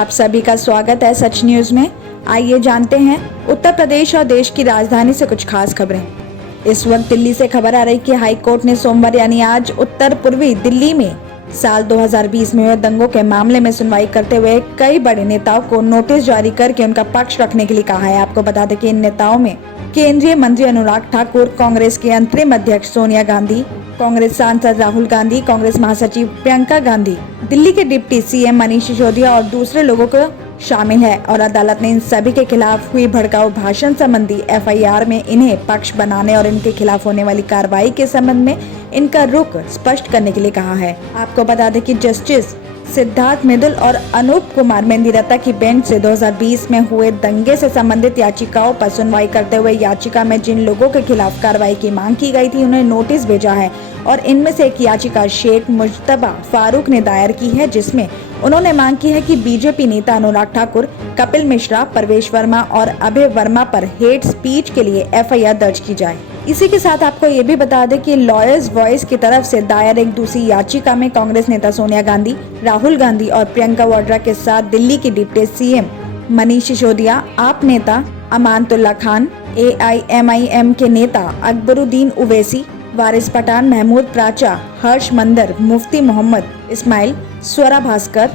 आप सभी का स्वागत है सच न्यूज में। आइए जानते हैं उत्तर प्रदेश और देश की राजधानी से कुछ खास खबरें। इस वक्त दिल्ली से खबर आ रही कि हाई कोर्ट ने सोमवार यानी आज उत्तर पूर्वी दिल्ली में साल 2020 में हुए दंगों के मामले में सुनवाई करते हुए कई बड़े नेताओं को नोटिस जारी करके उनका पक्ष रखने के लिए कहा है। आपको बता दें कि इन नेताओं में केंद्रीय मंत्री अनुराग ठाकुर, कांग्रेस के अंतरिम अध्यक्ष सोनिया गांधी, कांग्रेस सांसद राहुल गांधी, कांग्रेस महासचिव प्रियंका गांधी, दिल्ली के डिप्टी सीएम मनीष सिसोदिया और दूसरे लोगों को शामिल है। और अदालत ने इन सभी के खिलाफ हुई भड़काऊ भाषण संबंधी एफआईआर में इन्हें पक्ष बनाने और इनके खिलाफ होने वाली कार्रवाई के संबंध में इनका रुख स्पष्ट करने के लिए कहा है। आपको बता दें कि जस्टिस सिद्धार्थ मृदुल और अनूप कुमार मेंदिरत्ता की बेंच से 2020 में हुए दंगे से संबंधित याचिकाओं पर सुनवाई करते हुए याचिका में जिन लोगों के खिलाफ कार्रवाई की मांग की गई थी उन्हें नोटिस भेजा है। और इनमें से एक याचिका शेख मुज्तबा फारूक ने दायर की है, जिसमें उन्होंने मांग की है कि बीजेपी नेता अनुराग ठाकुर, कपिल मिश्रा, परवेश वर्मा और अभय वर्मा पर हेट स्पीच के लिए एफआईआर दर्ज की जाए। इसी के साथ आपको ये भी बता दें कि लॉयर्स वॉइस की तरफ से दायर एक दूसरी याचिका में कांग्रेस नेता सोनिया गांधी, राहुल गांधी और प्रियंका वाड्रा के साथ दिल्ली के डिप्टी सीएम मनीष सिसोदिया, आप नेता अमानतुल्लाह खान, AIMIM के नेता अकबरुद्दीन उवैसी, वारिस पठान, महमूद प्राचा, हर्ष मंदर, मुफ्ती मोहम्मद इस्माइल, स्वरा भास्कर,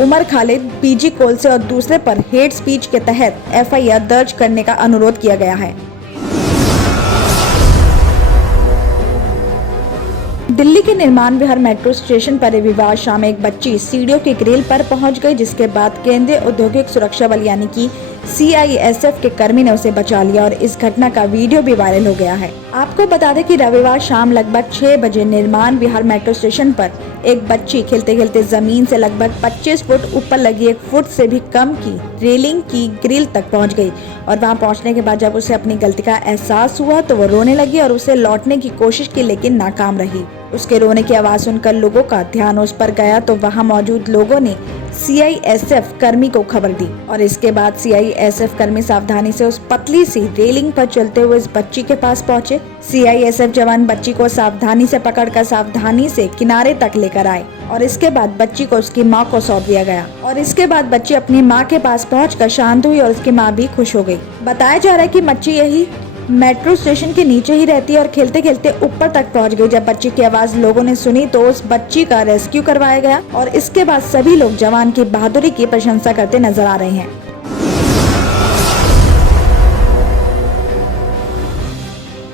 उमर खालिद, पीजी कोलसे और दूसरे पर हेट स्पीच के तहत एफआईआर दर्ज करने का अनुरोध किया गया है। दिल्ली के निर्माण विहार मेट्रो स्टेशन पर रविवार शाम एक बच्ची सीढ़ियों की ग्रिल पर पहुंच गई, जिसके बाद केंद्रीय औद्योगिक सुरक्षा बल यानी कि CISF के कर्मी ने उसे बचा लिया और इस घटना का वीडियो भी वायरल हो गया है। आपको बता दें कि रविवार शाम लगभग 6 बजे निर्माण विहार मेट्रो स्टेशन पर एक बच्ची खेलते खेलते जमीन से लगभग 25 फुट ऊपर लगी 1 फुट से भी कम की रेलिंग की ग्रिल तक पहुंच गई। और वहां पहुंचने के बाद जब उसे अपनी गलती का एहसास हुआ तो वो रोने लगी और उसे लौटने की कोशिश की, लेकिन नाकाम रही। उसके रोने की आवाज सुनकर लोगों का ध्यान उस पर गया तो वहां मौजूद लोगों ने CISF कर्मी को खबर दी और इसके बाद CISF कर्मी सावधानी से उस पतली सी रेलिंग पर चलते हुए इस बच्ची के पास पहुंचे। CISF जवान बच्ची को सावधानी से पकड़कर सावधानी से किनारे तक लेकर आए और इसके बाद बच्ची को उसकी मां को सौंप दिया गया। और इसके बाद बच्ची अपनी मां के पास पहुंचकर शांत हुई और उसकी मां भी खुश हो गई। बताया जा रहा है कि बच्ची यही मेट्रो स्टेशन के नीचे ही रहती है और खेलते खेलते ऊपर तक पहुंच गई। जब बच्ची की आवाज लोगों ने सुनी तो उस बच्ची का रेस्क्यू करवाया गया और इसके बाद सभी लोग जवान की बहादुरी की प्रशंसा करते नजर आ रहे हैं।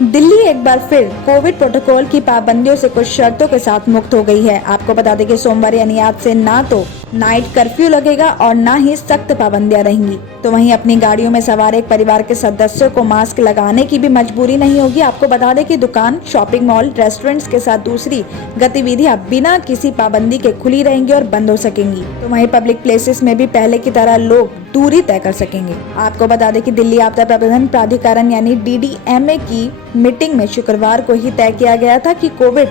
दिल्ली एक बार फिर कोविड प्रोटोकॉल की पाबंदियों से कुछ शर्तों के साथ मुक्त हो गई है। आपको बता दें कि सोमवार यानी आज से ना तो नाइट कर्फ्यू लगेगा और ना ही सख्त पाबंदियां रहेंगी। तो वहीं अपनी गाड़ियों में सवार एक परिवार के सदस्यों को मास्क लगाने की भी मजबूरी नहीं होगी। आपको बता दें कि दुकान, शॉपिंग मॉल, रेस्टोरेंट्स के साथ दूसरी गतिविधियां बिना किसी पाबंदी के खुली रहेंगी और बंद हो सकेंगी। तो वहीं पब्लिक प्लेसेस में भी पहले की तरह लोग दूरी तय कर सकेंगे। आपको बता दें कि दिल्ली आपदा प्रबंधन प्राधिकरण यानी DDMA की मीटिंग में शुक्रवार को ही तय किया गया था कि कोविड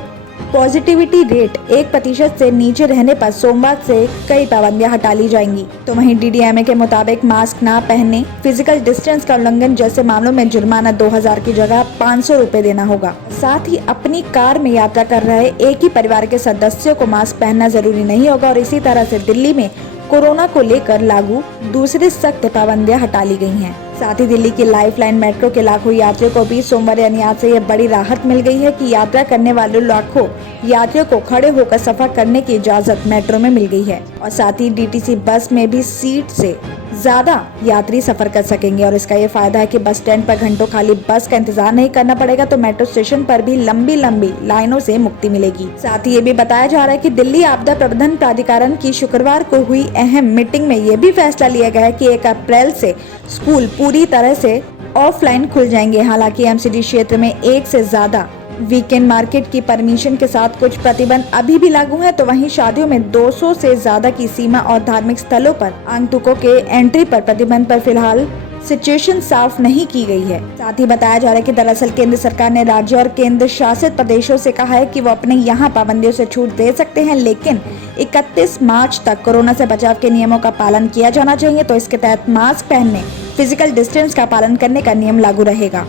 पॉजिटिविटी रेट 1% से नीचे रहने पर सोमवार से कई पाबंदियां हटा ली जाएंगी। तो वहीं DDMA के मुताबिक मास्क ना पहनने, फिजिकल डिस्टेंस का उल्लंघन जैसे मामलों में जुर्माना 2000 की जगह 500 रुपए देना होगा। साथ ही अपनी कार में यात्रा कर रहे एक ही परिवार के सदस्यों को मास्क पहनना जरूरी नहीं होगा। और इसी तरह से दिल्ली में कोरोना को लेकर लागू दूसरी सख्त पाबंदियां हटा ली गई हैं। साथ ही दिल्ली की लाइफलाइन मेट्रो के लाखों यात्रियों को भी सोमवार यानी आज से यह बड़ी राहत मिल गई है कि यात्रा करने वाले लाखों यात्रियों को खड़े होकर सफर करने की इजाजत मेट्रो में मिल गई है। और साथ ही DTC बस में भी सीट से ज्यादा यात्री सफर कर सकेंगे। और इसका ये फायदा है कि बस स्टैंड पर घंटों खाली बस का इंतजार नहीं करना पड़ेगा, तो मेट्रो स्टेशन पर भी लंबी लंबी लाइनों से मुक्ति मिलेगी। साथ ही ये भी बताया जा रहा है कि दिल्ली आपदा प्रबंधन प्राधिकरण की शुक्रवार को हुई अहम मीटिंग में ये भी फैसला लिया गया है कि 1 अप्रैल से स्कूल पूरी तरह से ऑफलाइन खुल जाएंगे। हालांकि MCD क्षेत्र में 1 से ज्यादा वीकेंड मार्केट की परमिशन के साथ कुछ प्रतिबंध अभी भी लागू है। तो वहीं शादियों में 200 से ज्यादा की सीमा और धार्मिक स्थलों पर आगंतुकों के एंट्री पर प्रतिबंध पर फिलहाल सिचुएशन साफ नहीं की गई है। साथ ही बताया जा रहा है कि दरअसल केंद्र सरकार ने राज्य और केंद्र शासित प्रदेशों से कहा है कि वो अपने यहाँ पाबंदियों से छूट दे सकते हैं, लेकिन 31 मार्च तक कोरोना से बचाव के नियमों का पालन किया जाना चाहिए। तो इसके तहत मास्क पहनने, फिजिकल डिस्टेंस का पालन करने का नियम लागू रहेगा।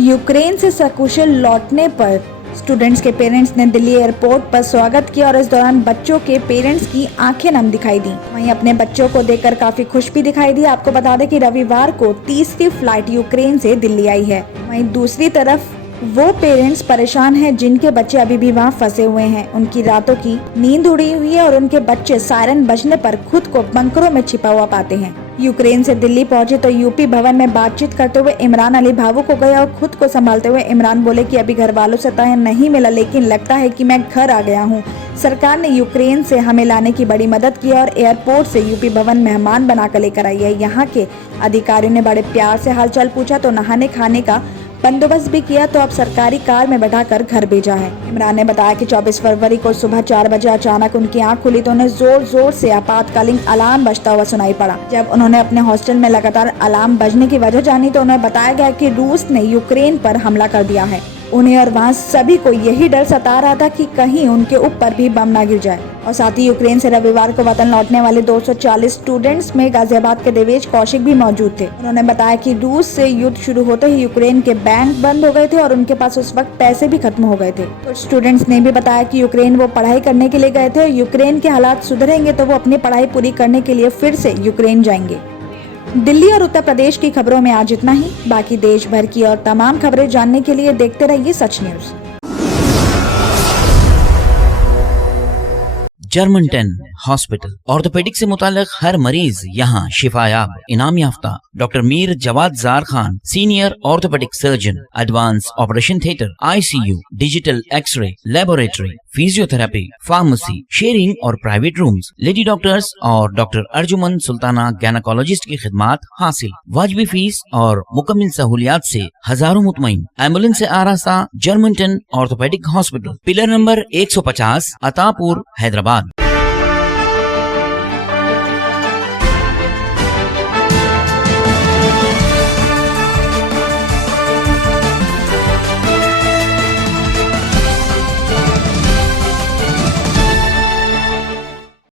यूक्रेन से सकुशल लौटने पर स्टूडेंट्स के पेरेंट्स ने दिल्ली एयरपोर्ट पर स्वागत किया और इस दौरान बच्चों के पेरेंट्स की आंखें नम दिखाई दी। वहीं अपने बच्चों को देखकर काफी खुश भी दिखाई दी। आपको बता दें कि रविवार को तीसरी फ्लाइट यूक्रेन से दिल्ली आई है। वहीं दूसरी तरफ वो पेरेंट्स परेशान हैं जिनके बच्चे अभी भी वहाँ फंसे हुए हैं। उनकी रातों की नींद उड़ी हुई है और उनके बच्चे सायरन बजने पर खुद को बंकरों में छिपा हुआ पाते हैं। यूक्रेन से दिल्ली पहुंचे तो यूपी भवन में बातचीत करते हुए इमरान अली भावुक हो गए और खुद को संभालते हुए इमरान बोले कि अभी घर वालों से तय नहीं मिला, लेकिन लगता है कि मैं घर आ गया हूं। सरकार ने यूक्रेन से हमें लाने की बड़ी मदद की और एयरपोर्ट से यूपी भवन मेहमान बनाकर लेकर आई है। यहाँ के अधिकारियों ने बड़े प्यार से हालचाल पूछा तो नहाने खाने का बंदोबस्त भी किया तो अब सरकारी कार में बैठाकर घर भेजा है। इमरान ने बताया कि 24 फरवरी को सुबह 4 बजे अचानक उनकी आंख खुली तो उन्हें जोर जोर से आपातकालीन अलार्म बजता हुआ सुनाई पड़ा। जब उन्होंने अपने हॉस्टल में लगातार अलार्म बजने की वजह जानी तो उन्हें बताया गया कि रूस ने यूक्रेन पर हमला कर दिया है। उन्हें और वहाँ सभी को यही डर सता रहा था कि कहीं उनके ऊपर भी बम न गिर जाए। और साथ ही यूक्रेन से रविवार को वतन लौटने वाले 240 स्टूडेंट्स में गाजियाबाद के देवेश कौशिक भी मौजूद थे। उन्होंने बताया कि रूस से युद्ध शुरू होते ही यूक्रेन के बैंक बंद हो गए थे और उनके पास उस वक्त पैसे भी खत्म हो गए थे। कुछ स्टूडेंट्स ने भी बताया कि यूक्रेन वो पढ़ाई करने के लिए गए थे और यूक्रेन के हालात सुधरेंगे तो वो अपनी पढ़ाई पूरी करने के लिए फिर से यूक्रेन जाएंगे। दिल्ली और उत्तर प्रदेश की खबरों में आज इतना ही। बाकी देश भर की और तमाम खबरें जानने के लिए देखते रहिए Sach news. German 10 hospital orthopaedic से मुताल्लिक हर मरीज यहाँ शिफायाब। इनाम याफ्ता doctor Mir Jawad Jar Khan, senior orthopaedic surgeon, advance operation theatre, ICU, digital xray, laboratory, physiotherapy, pharmacy, sharing और प्राइवेट रूम्स, लेडी डॉक्टर्स और डॉक्टर अर्जुमन सुल्ताना गैनाकोलॉजिस्ट की खिदमात हासिल। वाजिबी फीस और मुकम्मल सहूलियात से हजारों मुतमईन। एम्बुलेंस से आरास्ता German 10 orthopaedic hospital, pillar number 150, Attapur, Hyderabad.